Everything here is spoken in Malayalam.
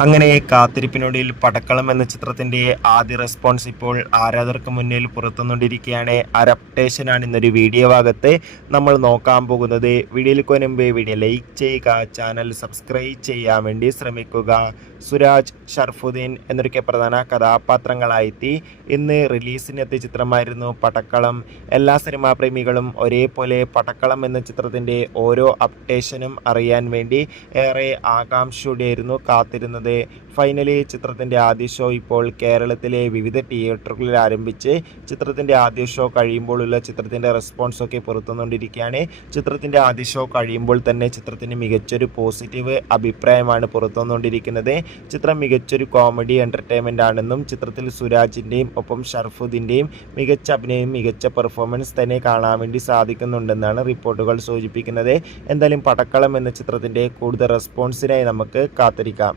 അങ്ങനെ കാത്തിരിപ്പിനൊടുവിൽ പടക്കളം എന്ന ചിത്രത്തിന്റെ ആദ്യ റെസ്പോൺസ് ഇപ്പോൾ ആരാധകർക്ക് മുന്നിൽ പുറത്തുകൊണ്ടിരിക്കുകയാണ്. അപ്ഡേഷനാണ് ഇന്നൊരു വീഡിയോ ഭാഗത്ത് നമ്മൾ നോക്കാൻ പോകുന്നത്. വീഡിയോയിൽ മുൻപ് വീഡിയോ ലൈക്ക് ചെയ്യുക, ചാനൽ സബ്സ്ക്രൈബ് ചെയ്യാൻ വേണ്ടി ശ്രമിക്കുക. സുരാജ്, ഷർഫുദ്ദീൻ എന്നൊക്കെ പ്രധാന കഥാപാത്രങ്ങളായെത്തി ഇന്ന് റിലീസിനെത്തിയ ചിത്രമായിരുന്നു പടക്കളം. എല്ലാ സിനിമാ പ്രേമികളും ഒരേപോലെ പടക്കളം എന്ന ചിത്രത്തിന്റെ ഓരോ അപ്ഡേഷനും അറിയാൻ വേണ്ടി ഏറെ ആകാംക്ഷയോടെയായിരുന്നു കാത്തിരുന്നത്. ഫൈനലി ചിത്രത്തിന്റെ ആദ്യ ഷോ ഇപ്പോൾ കേരളത്തിലെ വിവിധ തിയേറ്ററുകളിൽ ആരംഭിച്ച് ചിത്രത്തിന്റെ ആദ്യ ഷോ കഴിയുമ്പോഴുള്ള ചിത്രത്തിന്റെ റെസ്പോൺസ് ഒക്കെ പുറത്തുകൊണ്ടിരിക്കുകയാണ്. ചിത്രത്തിന്റെ ആദ്യ ഷോ കഴിയുമ്പോൾ തന്നെ ചിത്രത്തിന് മികച്ചൊരു പോസിറ്റീവ് അഭിപ്രായമാണ് പുറത്തുകൊണ്ടിരിക്കുന്നത്. ചിത്രം മികച്ചൊരു കോമഡി എന്റർടൈൻമെന്റ് ആണെന്നും ചിത്രത്തിൽ സുരാജിന്റെയും ഒപ്പം ഷർഫുദ്ദീന്റെയും മികച്ച അഭിനയം, മികച്ച പെർഫോമൻസ് തന്നെ കാണാൻ വേണ്ടി സാധിക്കുന്നുണ്ടെന്നാണ് റിപ്പോർട്ടുകൾ സൂചിപ്പിക്കുന്നത്. എന്തായാലും പടക്കളം എന്ന ചിത്രത്തിന്റെ കൂടുതൽ റെസ്പോൺസിനായി നമുക്ക് കാത്തിരിക്കാം.